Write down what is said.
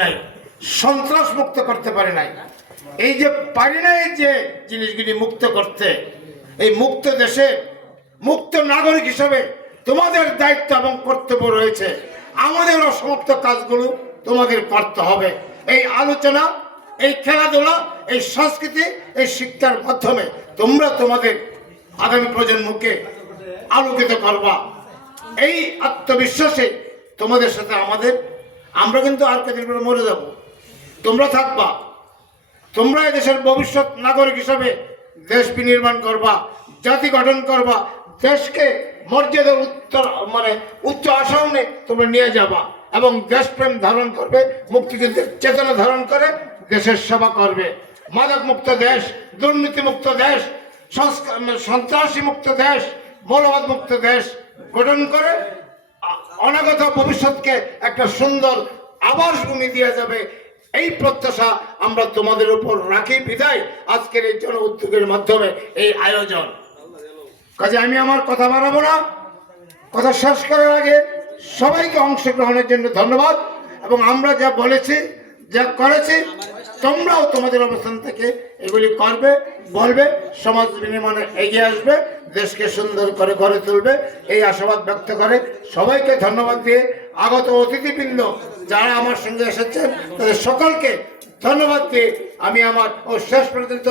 নাই, সন্ত্রাস মুক্ত করতে পারে নাই। এই যে পারি নাই যে জিনিসগুলি মুক্ত করতে, এই মুক্ত দেশে মুক্ত নাগরিক হিসেবে তোমাদের দায়িত্ব এবং কর্তব্য রয়েছে। আমাদের অসমাপ্ত কাজগুলো তোমাদের করতে হবে। এই আলোচনা, এই খেলাধুলা, এই সংস্কৃতি, এই শিক্ষার মাধ্যমে তোমরা তোমাদের আগামী প্রজন্মকে আলোকিত করবা। এই আত্মবিশ্বাসে তোমাদের সাথে আমরা কিন্তু আর কদিন পরে মরে যাব, তোমরা থাকবা। তোমরা দেশের ভবিষ্যৎ নাগরিক হিসাবে দেশ বিনির্মাণ করবা, জাতি গঠন করবা, দেশকে মর্যাদার উচ্চ আসনে তোমরা নিয়ে যাবা এবং দেশপ্রেম ধারণ করবে, মুক্তিযুদ্ধের চেতনা ধারণ করে দেশের সেবা করবে। মাদক মুক্ত দেশ, দুর্নীতি মুক্ত দেশ, সন্ত্রাসী মুক্ত দেশ, মৌলবাদ মুক্ত দেশ গঠন করে অনাগত ভবিষ্যৎকে একটা সুন্দর আবাসভূমি দেওয়া যাবে। এই প্রত্যাশা আমরা তোমাদের উপর রাখি বিদায় আজকের এই জন উদ্যোগের মাধ্যমে এই আয়োজন। কাজে আমি আমার কথা বাড়াবো না, কথা শেষ করার আগে সবাইকে অংশগ্রহণের জন্য ধন্যবাদ। এবং আমরা যা বলেছি, যা করেছি, তোমরাও তোমাদের অবস্থান থেকে এগুলি করবে, বলবে, সমাজ নির্মাণে এগিয়ে আসবে, দেশকে সুন্দর করে গড়ে তুলবে, এই আশাবাদ ব্যক্ত করে সবাইকে ধন্যবাদ দিয়ে আগত অতিথিবৃন্দ যারা আমার সঙ্গে এসেছেন তাদের সকলকে ধন্যবাদ দিয়ে আমি আমার শেষ পর্যন্ত